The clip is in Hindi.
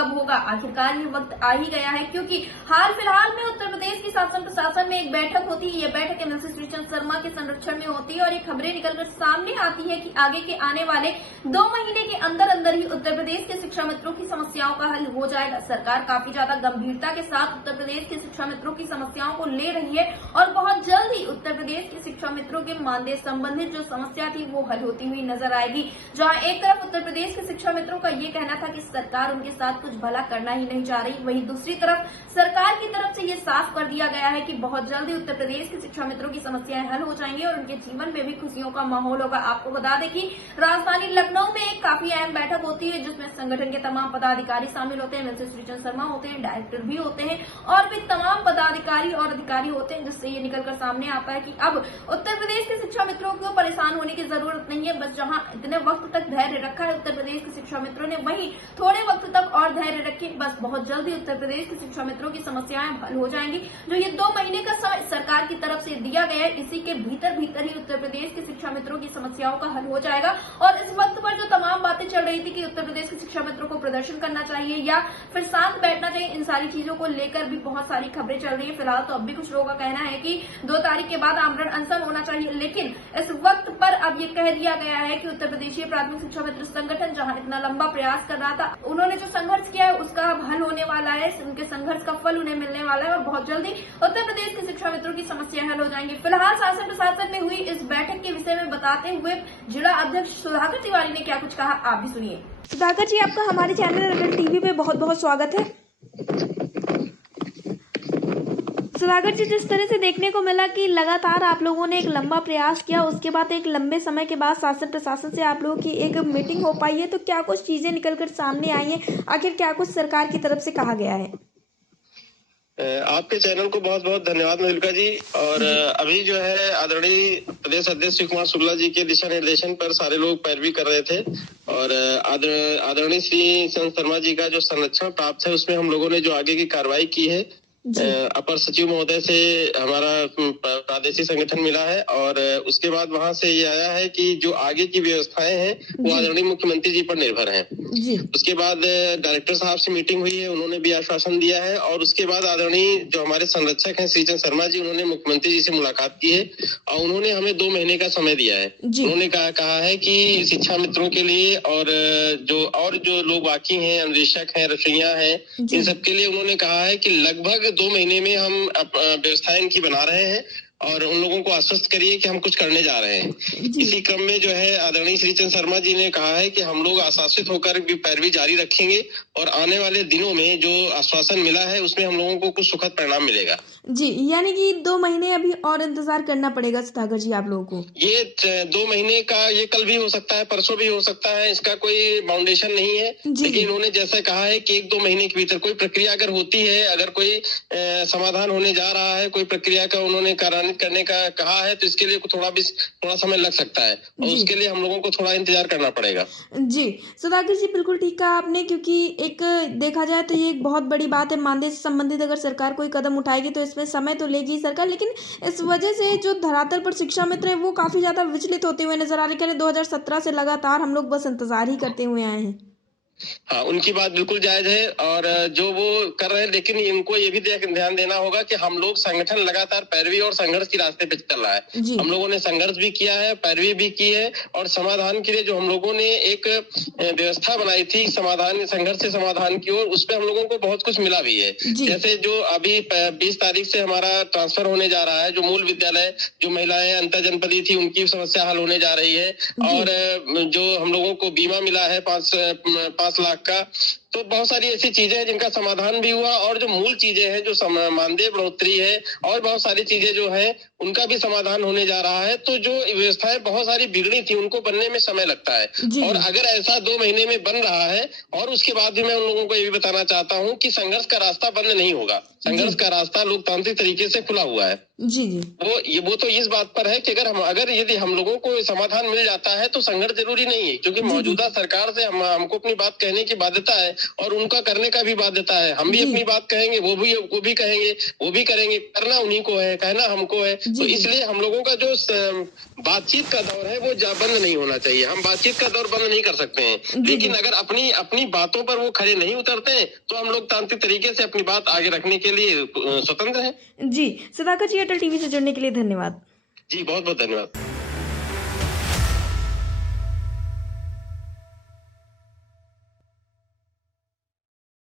कब होगा? आखिरकार ये वक्त आ ही गया है, क्योंकि हाल फिलहाल में उत्तर प्रदेश की शासन प्रशासन में एक बैठक होती है। ये बैठक एमएलसी श्रीचंद शर्मा के संरक्षण में होती है और ये खबरें निकलकर सामने आती है कि आगे के आने वाले 2 महीने के अंदर अंदर ही उत्तर प्रदेश के शिक्षा मित्रों की समस्याओं का हल हो जाएगा। सरकार काफी ज्यादा गंभीरता के साथ उत्तर प्रदेश के शिक्षा मित्रों की समस्याओं को ले रही है और बहुत जल्द ही उत्तर प्रदेश के शिक्षा मित्रों के मानदेय संबंधित जो समस्या थी वो हल होती हुई नजर आएगी। जहां एक तरफ उत्तर प्रदेश के शिक्षा मित्रों का ये कहना था कि सरकार उनके साथ कुछ भला करना ही नहीं चाह रही, वहीं दूसरी तरफ सरकार की तरफ से ये साफ कर दिया गया है कि बहुत जल्दी उत्तर प्रदेश के शिक्षा मित्रों की समस्याएं हल हो जाएंगी और उनके जीवन में भी खुशियों का माहौल होगा। आपको बता दें कि राजधानी लखनऊ में एक काफी अहम बैठक होती है जिसमें संगठन के तमाम पदाधिकारी शामिल होते हैं, एमएलसी श्रीचंद शर्मा होते हैं, डायरेक्टर भी होते हैं और भी तमाम पदाधिकारी और अधिकारी होते हैं, जिससे ये निकलकर सामने आता है कि अब उत्तर प्रदेश के शिक्षा मित्रों को परेशान होने की जरूरत नहीं है। बस जहां इतने वक्त तक धैर्य रखा है उत्तर प्रदेश के शिक्षा मित्रों ने, वहीं थोड़े वक्त तक और धैर्य रखे। बस बहुत जल्दी उत्तर प्रदेश के शिक्षा मित्रों की समस्याएं हल हो जाएंगी। जो ये 2 महीने का समय सरकार की तरफ से दिया गया है, इसी के भीतर भीतर ही उत्तर प्रदेश के शिक्षा मित्रों की समस्याओं का हल हो जाएगा। और इस वक्त पर जो तमाम बातें चल रही थी कि उत्तर प्रदेश के शिक्षा मित्रों को प्रदर्शन करना चाहिए या फिर शांत बैठना चाहिए, इन सारी चीजों को लेकर भी बहुत सारी खबरें चल रही है। फिलहाल तो अब भी कुछ लोगों का कहना है कि 2 तारीख के बाद आमरण अनशन होना चाहिए, लेकिन इस वक्त पर अब ये कह दिया गया है कि उत्तर प्रदेशीय प्राथमिक शिक्षा मित्र संगठन जहां इतना लंबा प्रयास कर रहा था, उन्होंने जो संघर्ष किया है उसका अब हल होने वाला है, उनके संघर्ष का फल उन्हें मिलने वाला है और बहुत जल्दी उत्तर प्रदेश के शिक्षा मित्रों की समस्याएं हल हो जाएंगी। फिलहाल शासन प्रशासन में हुई इस बैठक के विषय में बताते हुए जिला अध्यक्ष सुधाकर तिवारी ने क्या कुछ कहा, आप भी सुनिए। सुधाकर जी, आपका हमारे चैनल रगड़ टीवी पे बहुत बहुत स्वागत है। सुधाकर जी, जिस तरह से देखने को मिला कि लगातार आप लोगों ने एक लंबा प्रयास किया, उसके बाद एक लंबे समय के बाद शासन प्रशासन से आप लोगों की एक मीटिंग हो पाई है, तो क्या कुछ चीजें निकलकर सामने आई हैं? आखिर क्या कुछ सरकार की तरफ से कहा गया है? आपके चैनल को बहुत बहुत धन्यवाद मधुलिका जी। और अभी जो है आदरणीय प्रदेश अध्यक्ष शिव कुमार शुक्ला जी के दिशा निर्देशन पर सारे लोग पैरवी कर रहे थे और आदरणीय श्री चंद शर्मा जी का जो संरक्षण प्राप्त है उसमें हम लोगों ने जो आगे की कार्रवाई की है, अपर सचिव महोदय से हमारा प्रादेशिक संगठन मिला है और उसके बाद वहां से ये आया है कि जो आगे की व्यवस्थाएं हैं वो आदरणीय मुख्यमंत्री जी पर निर्भर हैं। उसके बाद डायरेक्टर साहब से मीटिंग हुई है, उन्होंने भी आश्वासन दिया है और उसके बाद आदरणीय जो हमारे संरक्षक हैं श्रीचंद शर्मा जी, उन्होंने मुख्यमंत्री जी से मुलाकात की है और उन्होंने हमें 2 महीने का समय दिया है। उन्होंने कहा है कि शिक्षा मित्रों के लिए और जो लोग बाकी हैं, अन्वेषक हैं, रसोइया हैं, इन सबके लिए उन्होंने कहा है कि लगभग 2 महीने में हम व्यवस्थाएं इनकी बना रहे हैं और उन लोगों को आश्वस्त करिए कि हम कुछ करने जा रहे हैं। इसी क्रम में जो है आदरणीय श्रीचंद शर्मा जी ने कहा है कि हम लोग आश्वासित होकर भी पैरवी जारी रखेंगे और आने वाले दिनों में जो आश्वासन मिला है उसमें हम लोगों को कुछ सुखद परिणाम मिलेगा। जी, यानी कि 2 महीने अभी और इंतजार करना पड़ेगा सुधाकर जी आप लोगों को। ये 2 महीने का, ये कल भी हो सकता है, परसों भी हो सकता है, इसका कोई बाउंडेशन नहीं है। लेकिन उन्होंने जैसा कहा है कि 1-2 महीने के भीतर कोई प्रक्रिया अगर होती है, अगर कोई समाधान होने जा रहा है, कोई प्रक्रिया का उन्होंने कार्यान्वित करने का कहा है, तो इसके लिए थोड़ा समय लग सकता है और उसके लिए हम लोगों को थोड़ा इंतजार करना पड़ेगा। जी सुधाकर जी, बिल्कुल ठीक कहा आपने, क्योंकि एक देखा जाए तो ये एक बहुत बड़ी बात है। मानदेय से संबंधित अगर सरकार कोई कदम उठाएगी तो इसमें समय तो लेगी सरकार, लेकिन इस वजह से जो धरातल पर शिक्षा मित्र हैं वो काफी ज्यादा विचलित होते हुए नजर आ रहे हैं। 2017 से लगातार हम लोग बस इंतजार ही करते हुए आए हैं। हाँ, उनकी बात बिल्कुल जायज है और जो वो कर रहे हैं, लेकिन इनको ये भी ध्यान देना होगा कि हम लोग संगठन लगातार पैरवी और संघर्ष के रास्ते पे चल रहा है। हम लोगों ने संघर्ष भी किया है, पैरवी भी की है और समाधान के लिए जो हम लोगों ने एक व्यवस्था बनाई थी समाधान, संघर्ष से समाधान की ओर, उस पर हम लोगों को बहुत कुछ मिला भी है। जैसे जो अभी 20 तारीख से हमारा ट्रांसफर होने जा रहा है, जो मूल विद्यालय जो महिलाएं अंतर जनपदी थी उनकी समस्या हल होने जा रही है और जो हम लोगों को बीमा मिला है 5 लाख का, तो बहुत सारी ऐसी चीजें हैं जिनका समाधान भी हुआ और जो मूल चीजें हैं, जो मानदेय बढ़ोतरी है और बहुत सारी चीजें जो हैं उनका भी समाधान होने जा रहा है। तो जो व्यवस्थाएं बहुत सारी बिगड़ी थी उनको बनने में समय लगता है और अगर ऐसा 2 महीने में बन रहा है और उसके बाद भी मैं उन लोगों को ये भी बताना चाहता हूँ कि संघर्ष का रास्ता बंद नहीं होगा। संघर्ष का रास्ता लोकतांत्रिक तरीके से खुला हुआ है। वो तो इस बात पर है कि अगर यदि हम लोगों को समाधान मिल जाता है तो संघर्ष जरूरी नहीं है, क्योंकि मौजूदा सरकार से हमको अपनी बात कहने की बाध्यता है और उनका करने का भी बाध्यता है। हम भी जी। अपनी बात कहेंगे, वो भी कहेंगे, वो भी करेंगे। करना उन्हीं को है, कहना हमको है। जी, तो जी। इसलिए हम लोगों का जो बातचीत का दौर है वो बंद नहीं होना चाहिए। हम बातचीत का दौर बंद नहीं कर सकते हैं, जी, लेकिन जी। अगर अपनी अपनी बातों पर वो खड़े नहीं उतरते हैं तो हम लोग तांत्रिक तरीके से अपनी बात आगे रखने के लिए स्वतंत्र हैं। जी, सुधाकर जी, अटल टीवी से जुड़ने के लिए धन्यवाद। जी, बहुत बहुत धन्यवाद।